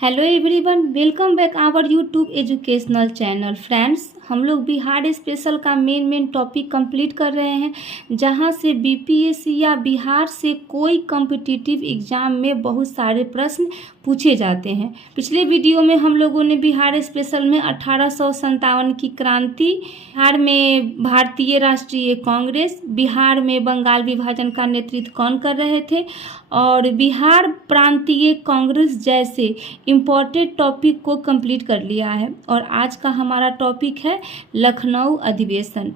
Hello everyone, welcome back our YouTube educational channel. Friends, हम लोग Bihar special का main topic complete कर रहे हैं, जहां से बीपीएससी या बिहार से कोई कॉम्पिटिटिव एग्जाम में बहुत सारे प्रश्न पूछे जाते हैं। पिछले वीडियो में हम लोगों ने बिहार स्पेशल में 1857 की क्रांति, बिहार में भारतीय राष्ट्रीय कांग्रेस, बिहार में बंगाल विभाजन का नेतृत्व कौन कर रहे थे और बिहार प्रांतीय कांग्रेस जैसे इम्पोर्टेंट टॉपिक को कंप्लीट कर लिया है। और आज का हमारा टॉपिक है लखनऊ अधिवेशन।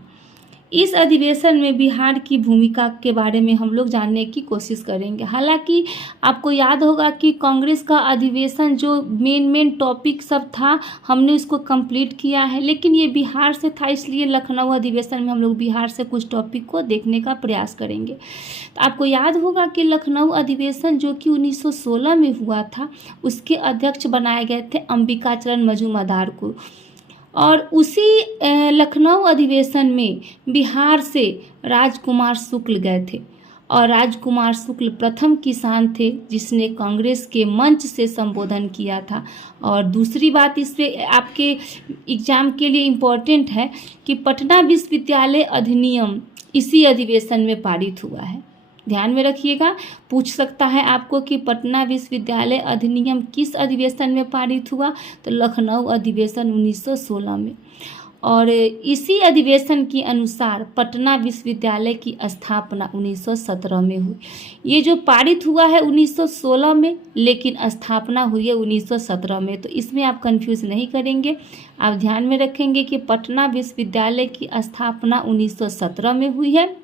इस अधिवेशन में बिहार की भूमिका के बारे में हम लोग जानने की कोशिश करेंगे। हालांकि आपको याद होगा कि कांग्रेस का अधिवेशन जो मेन टॉपिक सब था, हमने उसको कंप्लीट किया है, लेकिन ये बिहार से था, इसलिए लखनऊ अधिवेशन में हम लोग बिहार से कुछ टॉपिक को देखने का प्रयास करेंगे। तो आपको याद होगा कि लखनऊ अधिवेशन जो कि 1916 में हुआ था, उसके अध्यक्ष बनाए गए थे अंबिकाचरण मजूमदार को। और उसी लखनऊ अधिवेशन में बिहार से राजकुमार शुक्ल गए थे और राजकुमार शुक्ल प्रथम किसान थे जिसने कांग्रेस के मंच से संबोधन किया था। और दूसरी बात इससे आपके एग्जाम के लिए इम्पोर्टेंट है कि पटना विश्वविद्यालय अधिनियम इसी अधिवेशन में पारित हुआ है। ध्यान में रखिएगा, पूछ सकता है आपको कि पटना विश्वविद्यालय अधिनियम किस अधिवेशन में पारित हुआ, तो लखनऊ अधिवेशन 1916 में। और इसी अधिवेशन के अनुसार पटना विश्वविद्यालय की स्थापना 1917 में हुई। ये जो पारित हुआ है 1916 में, लेकिन स्थापना हुई है 1917 में, तो इसमें आप कंफ्यूज नहीं करेंगे। आप ध्यान में रखेंगे कि पटना विश्वविद्यालय की स्थापना 1917 में हुई है।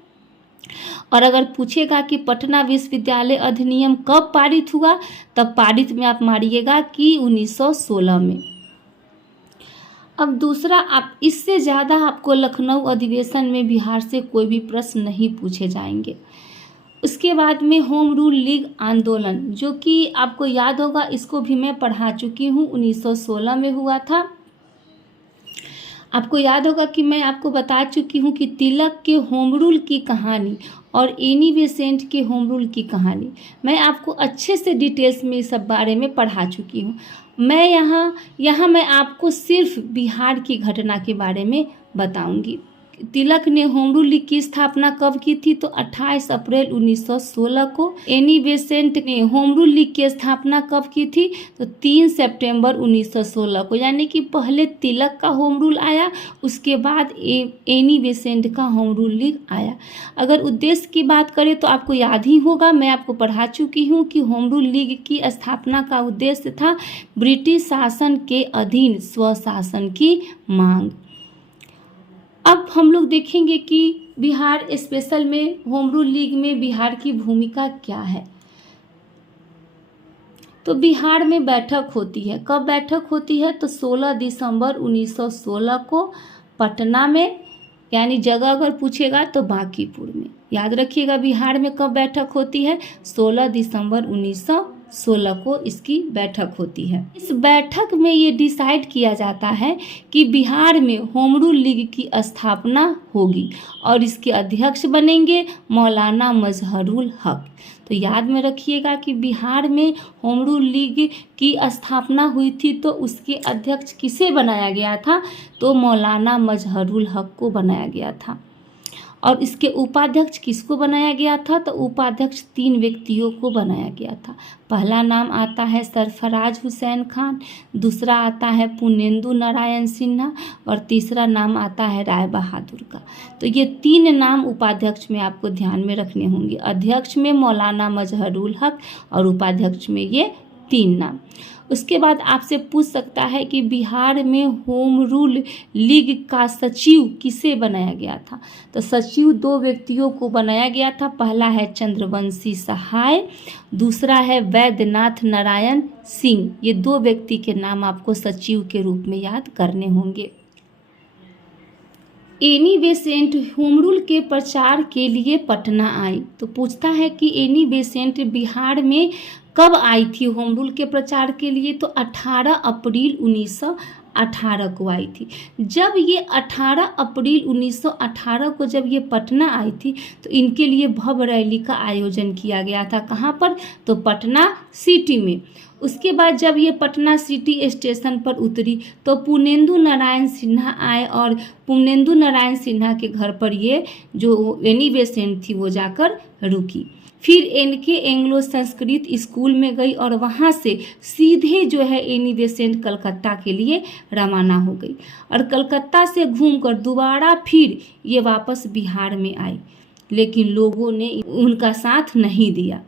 और अगर पूछेगा कि पटना विश्वविद्यालय अधिनियम कब पारित हुआ, तब पारित में आप मारिएगा कि 1916 में। अब दूसरा, आप इससे ज़्यादा आपको लखनऊ अधिवेशन में बिहार से कोई भी प्रश्न नहीं पूछे जाएंगे। उसके बाद में होम रूल लीग आंदोलन, जो कि आपको याद होगा, इसको भी मैं पढ़ा चुकी हूँ, 1916 में हुआ था। आपको याद होगा कि मैं आपको बता चुकी हूँ कि तिलक के होम रूल की कहानी और एनी बेसेंट के होम रूल की कहानी मैं आपको अच्छे से डिटेल्स में इस सब बारे में पढ़ा चुकी हूँ। मैं यहाँ मैं आपको सिर्फ बिहार की घटना के बारे में बताऊंगी। तिलक ने होम रूल लीग की स्थापना कब की थी, तो 28 अप्रैल 1916 को। एनी बेसेंट ने होम रूल लीग की स्थापना कब की थी, तो 3 सितंबर 1916 को। यानी कि पहले तिलक का होम रूल आया, उसके बाद एनी बेसेंट का होम रूल लीग आया। अगर उद्देश्य की बात करें तो आपको याद ही होगा, मैं आपको पढ़ा चुकी हूँ कि होम रूल लीग की स्थापना का उद्देश्य था ब्रिटिश शासन के अधीन स्वशासन की मांग। अब हम लोग देखेंगे कि बिहार स्पेशल में होम रूल लीग में बिहार की भूमिका क्या है। तो बिहार में बैठक होती है। कब बैठक होती है, तो 16 दिसंबर 1916 को पटना में, यानी जगह अगर पूछेगा तो बांकीपुर में। याद रखिएगा, बिहार में कब बैठक होती है, 16 दिसंबर 1916 को इसकी बैठक होती है। इस बैठक में ये डिसाइड किया जाता है कि बिहार में होम रूल लीग की स्थापना होगी और इसके अध्यक्ष बनेंगे मौलाना मजहरुल हक। तो याद में रखिएगा कि बिहार में होम रूल लीग की स्थापना हुई थी, तो उसके अध्यक्ष किसे बनाया गया था, तो मौलाना मजहरुल हक को बनाया गया था। और इसके उपाध्यक्ष किसको बनाया गया था, तो उपाध्यक्ष 3 व्यक्तियों को बनाया गया था। पहला नाम आता है सरफराज हुसैन खान, दूसरा आता है पूर्णेंदु नारायण सिन्हा और तीसरा नाम आता है राय बहादुर का। तो ये 3 नाम उपाध्यक्ष में आपको ध्यान में रखने होंगे। अध्यक्ष में मौलाना मजहरुल हक और उपाध्यक्ष में ये 3 नाम। उसके बाद आपसे पूछ सकता है कि बिहार में होम रूल लीग का सचिव किसे बनाया गया था, तो सचिव 2 व्यक्तियों को बनाया गया था। पहला है चंद्रवंशी सहाय, दूसरा है वैद्यनाथ नारायण सिंह। ये 2 व्यक्ति के नाम आपको सचिव के रूप में याद करने होंगे। एनी बेसेंट होम रूल के प्रचार के लिए पटना आई। तो पूछता है कि एनी बेसेंट बिहार में कब आई थी होम रूल के प्रचार के लिए, तो 18 अप्रैल 1918 को आई थी। जब ये 18 अप्रैल 1918 को जब ये पटना आई थी, तो इनके लिए भव्य रैली का आयोजन किया गया था। कहाँ पर, तो पटना सिटी में। उसके बाद जब ये पटना सिटी स्टेशन पर उतरी तो पूर्णेंदु नारायण सिन्हा आए और पूर्णेंदु नारायण सिन्हा के घर पर ये जो एनी बेसेंट थी वो जाकर रुकी। फिर इनके एंग्लो संस्कृत स्कूल में गई और वहाँ से सीधे जो है एनी बेसेंट कलकत्ता के लिए रवाना हो गई और कलकत्ता से घूमकर दोबारा फिर ये वापस बिहार में आई, लेकिन लोगों ने उनका साथ नहीं दिया।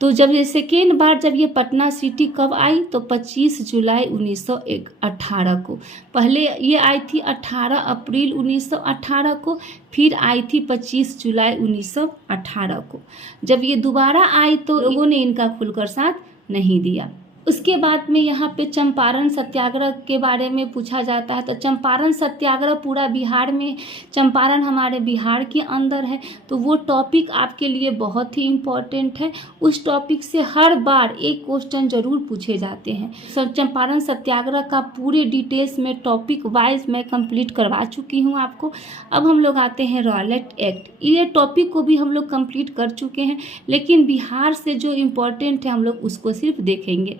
तो जब ये सेकेंड बार जब ये पटना सिटी कब आई तो 25 जुलाई 1918 को। पहले ये आई थी 18 अप्रैल 1918 को, फिर आई थी 25 जुलाई 1918 को। जब ये दोबारा आई तो लोगों ने इनका खुलकर साथ नहीं दिया। उसके बाद में यहाँ पे चंपारण सत्याग्रह के बारे में पूछा जाता है। तो चंपारण सत्याग्रह पूरा बिहार में, चंपारण हमारे बिहार के अंदर है, तो वो टॉपिक आपके लिए बहुत ही इम्पोर्टेंट है। उस टॉपिक से हर बार एक क्वेश्चन जरूर पूछे जाते हैं। चंपारण सत्याग्रह का पूरे डिटेल्स में टॉपिक वाइज मैं कंप्लीट करवा चुकी हूँ आपको। अब हम लोग आते हैं रॉलेट एक्ट। ये टॉपिक को भी हम लोग कंप्लीट कर चुके हैं, लेकिन बिहार से जो इम्पोर्टेंट है हम लोग उसको सिर्फ देखेंगे।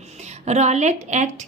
रॉलेट एक्ट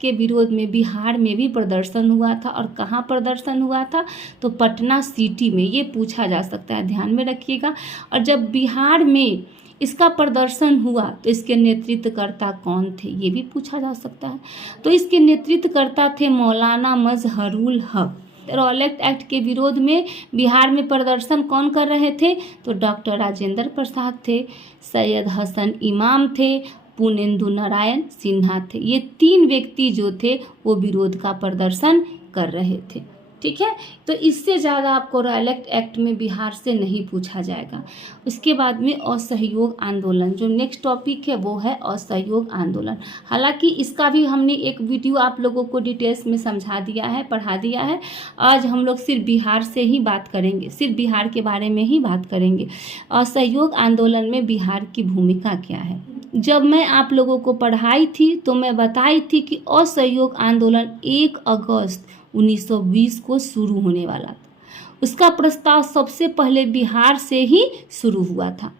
के विरोध में बिहार में भी प्रदर्शन हुआ था। और कहाँ प्रदर्शन हुआ था तो पटना सिटी में। ये पूछा जा सकता है, ध्यान में रखिएगा। और जब बिहार में इसका प्रदर्शन हुआ तो इसके नेतृत्वकर्ता कौन थे ये भी पूछा जा सकता है। तो इसके नेतृत्वकर्ता थे मौलाना मजहरुल हक। रॉलेट एक्ट के विरोध में बिहार में प्रदर्शन कौन कर रहे थे तो डॉक्टर राजेंद्र प्रसाद थे, सैयद हसन इमाम थे, पूर्णेंदु नारायण सिन्हा थे। ये 3 व्यक्ति जो थे वो विरोध का प्रदर्शन कर रहे थे। ठीक है, तो इससे ज़्यादा आपको रॉलेट एक्ट में बिहार से नहीं पूछा जाएगा। उसके बाद में असहयोग आंदोलन, जो नेक्स्ट टॉपिक है वो है असहयोग आंदोलन। हालांकि इसका भी हमने एक वीडियो आप लोगों को डिटेल्स में समझा दिया है, पढ़ा दिया है। आज हम लोग सिर्फ बिहार से ही बात करेंगे, सिर्फ बिहार के बारे में ही बात करेंगे। असहयोग आंदोलन में बिहार की भूमिका क्या है। जब मैं आप लोगों को पढ़ाई थी तो मैं बताई थी कि असहयोग आंदोलन 1 अगस्त 1920 को शुरू होने वाला था। उसका प्रस्ताव सबसे पहले बिहार से ही शुरू हुआ था।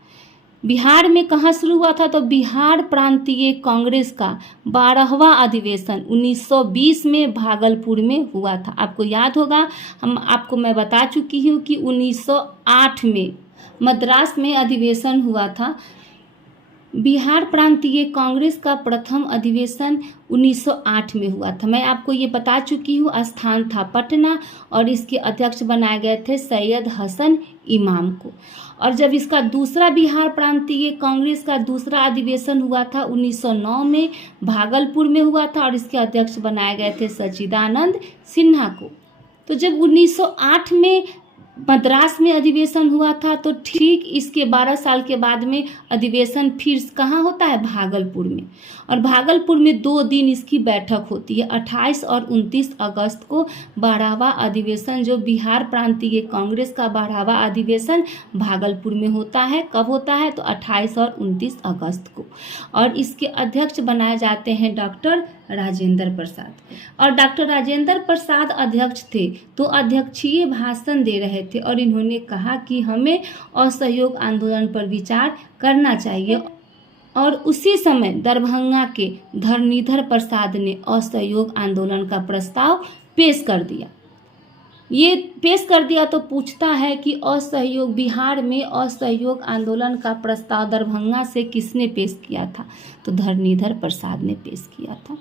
बिहार में कहाँ शुरू हुआ था तो बिहार प्रांतीय कांग्रेस का 12वां अधिवेशन 1920 में भागलपुर में हुआ था। आपको याद होगा, मैं बता चुकी हूँ कि 1908 में मद्रास में अधिवेशन हुआ था। बिहार प्रांतीय कांग्रेस का प्रथम अधिवेशन 1908 में हुआ था। मैं आपको ये बता चुकी हूँ, स्थान था पटना और इसके अध्यक्ष बनाए गए थे सैयद हसन इमाम को। और जब इसका दूसरा बिहार प्रांतीय कांग्रेस का दूसरा अधिवेशन हुआ था 1909 में भागलपुर में हुआ था और इसके अध्यक्ष बनाए गए थे सच्चिदानंद सिन्हा को। तो जब 1908 में मद्रास में अधिवेशन हुआ था तो ठीक इसके 12 साल के बाद में अधिवेशन फिर कहाँ होता है भागलपुर में। और भागलपुर में 2 दिन इसकी बैठक होती है। 28 और 29 अगस्त को 12वां अधिवेशन, जो बिहार प्रांतीय कांग्रेस का 12वां अधिवेशन भागलपुर में होता है। कब होता है तो 28 और 29 अगस्त को। और इसके अध्यक्ष बनाए जाते हैं डॉक्टर राजेंद्र प्रसाद। और डॉक्टर राजेंद्र प्रसाद अध्यक्ष थे तो अध्यक्षीय भाषण दे रहे थे और इन्होंने कहा कि हमें असहयोग आंदोलन पर विचार करना चाहिए। और उसी समय दरभंगा के धरणीधर प्रसाद ने असहयोग आंदोलन का प्रस्ताव पेश कर दिया। ये पेश कर दिया तो पूछता है कि असहयोग, बिहार में असहयोग आंदोलन का प्रस्ताव दरभंगा से किसने पेश किया था तो धरणीधर प्रसाद ने पेश किया था।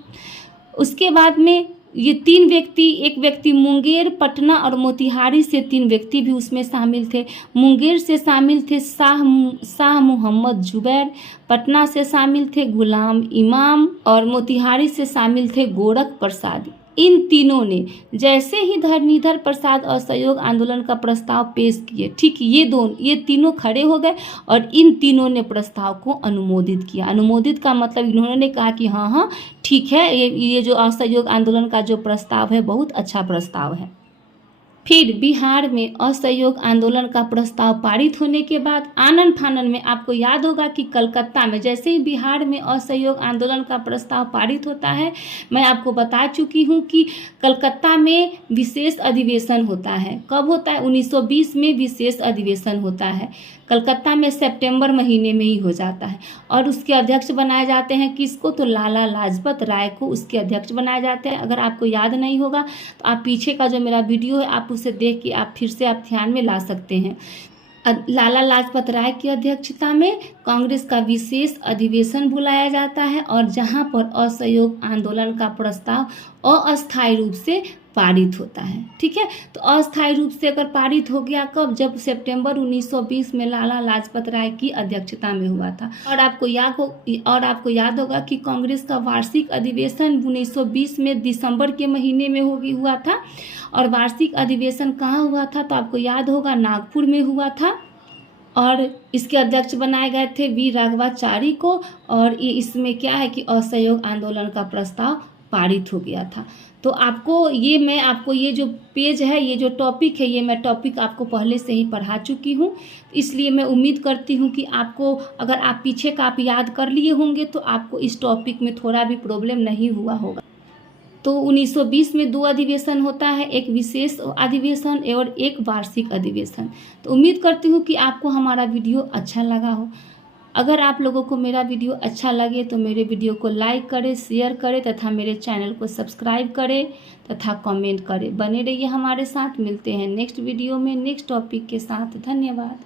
उसके बाद में ये 3 व्यक्ति, एक व्यक्ति मुंगेर, पटना और मोतिहारी से 3 व्यक्ति भी उसमें शामिल थे। मुंगेर से शामिल थे शाह मोहम्मद जुबैर, पटना से शामिल थे गुलाम इमाम और मोतिहारी से शामिल थे गोरख प्रसाद। इन तीनों ने जैसे ही धरणीधर प्रसाद असहयोग आंदोलन का प्रस्ताव पेश किए, ठीक ये तीनों खड़े हो गए और इन तीनों ने प्रस्ताव को अनुमोदित किया। अनुमोदित का मतलब इन्होंने कहा कि हाँ ठीक है, ये जो असहयोग आंदोलन का जो प्रस्ताव है बहुत अच्छा प्रस्ताव है। फिर बिहार में असहयोग आंदोलन का प्रस्ताव पारित होने के बाद आनन फानन में आपको याद होगा कि कलकत्ता में जैसे ही बिहार में असहयोग आंदोलन का प्रस्ताव पारित होता है, मैं आपको बता चुकी हूँ कि कलकत्ता में विशेष अधिवेशन होता है। कब होता है 1920 में विशेष अधिवेशन होता है। कलकत्ता में सितंबर महीने में ही हो जाता है। और उसके अध्यक्ष बनाए जाते हैं किसको, तो लाला लाजपत राय को उसके अध्यक्ष बनाए जाते हैं। अगर आपको याद नहीं होगा तो आप पीछे का जो मेरा वीडियो है आप उसे देख के आप फिर से आप ध्यान में ला सकते हैं। लाला लाजपत राय की अध्यक्षता में कांग्रेस का विशेष अधिवेशन बुलाया जाता है और जहां पर असहयोग आंदोलन का प्रस्ताव अस्थायी रूप से पारित होता है। ठीक है, तो अस्थायी रूप से अगर पारित हो गया कब, जब सितंबर 1920 में लाला लाजपत राय की अध्यक्षता में हुआ था। और आपको याद होगा कि कांग्रेस का वार्षिक अधिवेशन 1920 में दिसंबर के महीने में हुआ था। और वार्षिक अधिवेशन कहाँ हुआ था, तो आपको याद होगा नागपुर में हुआ था। और इसके अध्यक्ष बनाए गए थे वी राघवाचारी को। और ये इसमें क्या है कि असहयोग आंदोलन का प्रस्ताव पारित हो गया था। तो मैं आपको ये जो पेज है, ये जो टॉपिक है, ये मैं टॉपिक आपको पहले से ही पढ़ा चुकी हूँ। इसलिए मैं उम्मीद करती हूँ कि आपको, अगर आप पीछे का आप याद कर लिए होंगे तो आपको इस टॉपिक में थोड़ा भी प्रॉब्लम नहीं हुआ होगा। तो 1920 में 2 अधिवेशन होता है, एक विशेष अधिवेशन और एक वार्षिक अधिवेशन। तो उम्मीद करती हूँ कि आपको हमारा वीडियो अच्छा लगा हो। अगर आप लोगों को मेरा वीडियो अच्छा लगे तो मेरे वीडियो को लाइक करें, शेयर करें तथा मेरे चैनल को सब्सक्राइब करें तथा कमेंट करें। बने रहिए हमारे साथ। मिलते हैं नेक्स्ट वीडियो में नेक्स्ट टॉपिक के साथ। धन्यवाद।